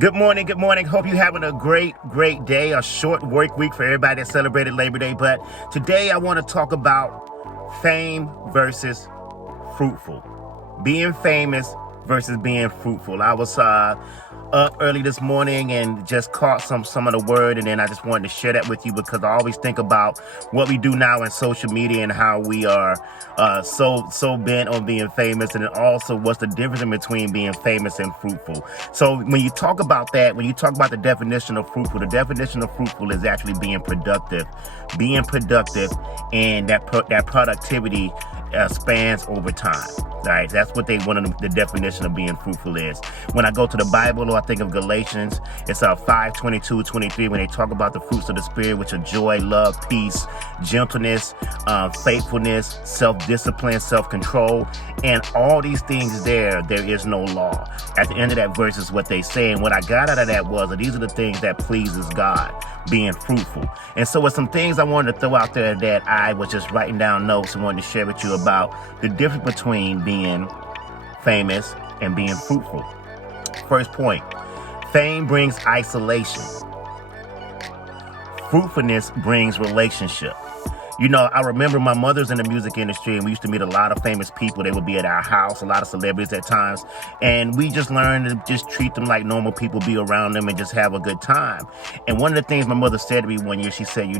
Good morning. Good morning. Hope you're having a great day, a short work week for everybody that celebrated Labor Day. But today I want to talk about fame versus fruitful. Being famous versus being fruitful. I was up early this morning and just caught some of the word, and then I just wanted to share that with you because I always think about what we do now in social media and how we are so bent on being famous, and then also what's the difference in between being famous and fruitful. So when you talk about that, when you talk about the definition of fruitful, the definition of fruitful is actually being productive, and that productivity spans over time. Right, that's what the definition of being fruitful is. When I go to the Bible, or I think of Galatians, it's 5:22-23 when they talk about the fruits of the Spirit, which are joy, love, peace, gentleness, faithfulness, self-discipline, self-control, and all these things there is no law. At the end of that verse is what they say, and what I got out of that was that these are the things that pleases God, being fruitful. And so with some things I wanted to throw out there that I was just writing down notes and wanted to share with you about the difference between being famous and being fruitful. First point, fame brings isolation. Fruitfulness brings relationship. You know, I remember my mother's in the music industry, and we used to meet a lot of famous people. They would be at our house, a lot of celebrities at times, and we just learned to just treat them like normal people, be around them, and just have a good time. And one of the things my mother said to me one year, she said,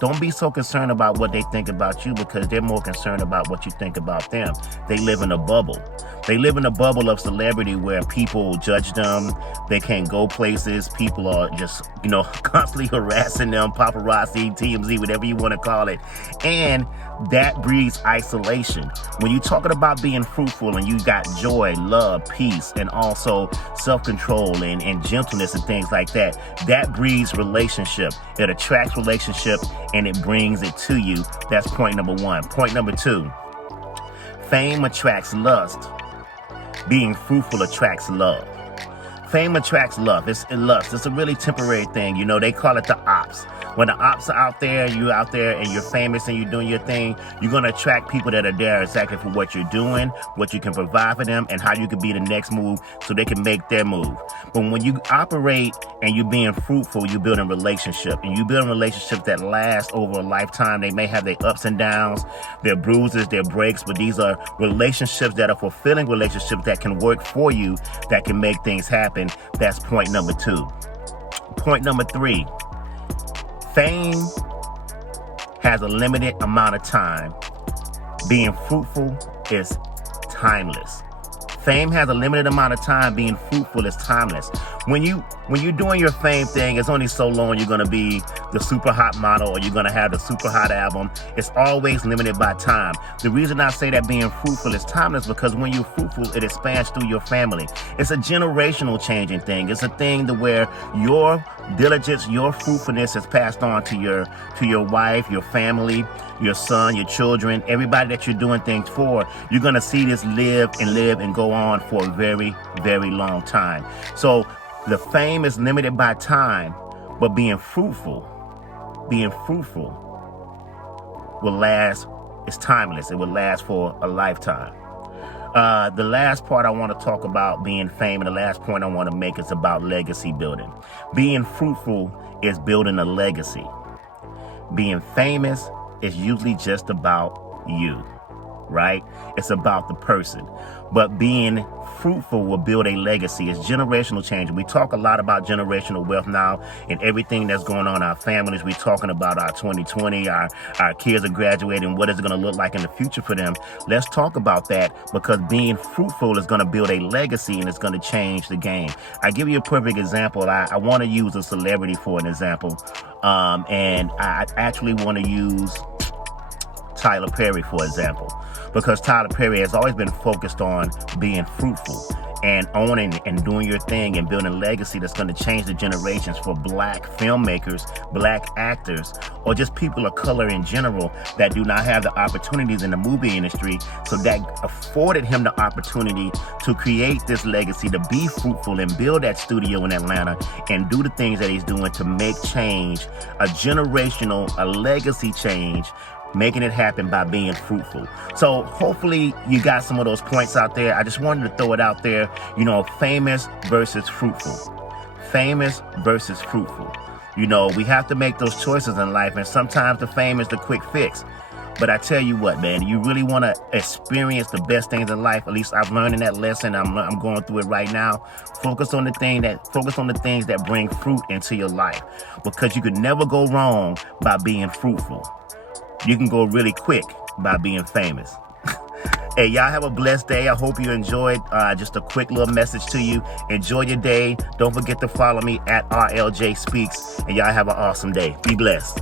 don't be so concerned about what they think about you, because they're more concerned about what you think about them. They live in a bubble. They live in a bubble of celebrity where people judge them. They can't go places. People are just, constantly harassing them, paparazzi, TMZ, whatever you want to call it. And that breeds isolation. When you're talking about being fruitful and you got joy, love, peace, and also self-control and gentleness and things like that, that breeds relationship. It attracts relationship and it brings it to you. That's point number one. Point number two, fame attracts lust. Being fruitful attracts love. Fame attracts love. It's lust. It's a really temporary thing. They call it the ops. When the ops are out there, you're out there and you're famous and you're doing your thing, you're going to attract people that are there exactly for what you're doing, what you can provide for them, and how you can be the next move so they can make their move. But when you operate and you're being fruitful, you're building relationship. And you build relationships that last over a lifetime. They may have their ups and downs, their bruises, their breaks, but these are relationships that are fulfilling relationships that can work for you, that can make things happen. That's point number two. Point number three. Fame has a limited amount of time. Being fruitful is timeless. Fame has a limited amount of time. Being fruitful is timeless. When you're doing your fame thing, it's only so long you're going to be the super hot model or you're going to have the super hot album. It's always limited by time. The reason I say that being fruitful is timeless because when you're fruitful, it expands through your family. It's a generational changing thing. It's a thing to where your diligence, your fruitfulness is passed on to your wife, your family, your son, your children, everybody that you're doing things for. You're going to see this live and go on for a very, very long time. So the fame is limited by time, but being fruitful will last. It's timeless. It will last for a lifetime. The last part I want to talk about being fame, and the last point I want to make is about legacy building. Being fruitful is building a legacy. Being famous is usually just about you, right? It's about the person. But being fruitful will build a legacy. It's generational change. We talk a lot about generational wealth now and everything that's going on in our families. We're talking about our 2020, our kids are graduating. What is it going to look like in the future for them? Let's talk about that because being fruitful is going to build a legacy and it's going to change the game. I give you a perfect example. I want to use a celebrity for an example. And I actually want to use Tyler Perry, for example, because Tyler Perry has always been focused on being fruitful and owning and doing your thing and building a legacy that's going to change the generations for black filmmakers, black actors, or just people of color in general that do not have the opportunities in the movie industry. So that afforded him the opportunity to create this legacy, to be fruitful and build that studio in Atlanta and do the things that he's doing to make change, a legacy change making it happen by being fruitful. So hopefully you got some of those points out there. I just wanted to throw it out there, famous versus fruitful. Famous versus fruitful. We have to make those choices in life, and sometimes the fame is the quick fix. But I tell you what, man, you really want to experience the best things in life. At least I've learned in that lesson. I'm going through it right now. Focus on the things that bring fruit into your life, because you could never go wrong by being fruitful. You can go really quick by being famous. Hey, y'all have a blessed day. I hope you enjoyed. Just a quick little message to you. Enjoy your day. Don't forget to follow me at RLJ Speaks. And y'all have an awesome day. Be blessed.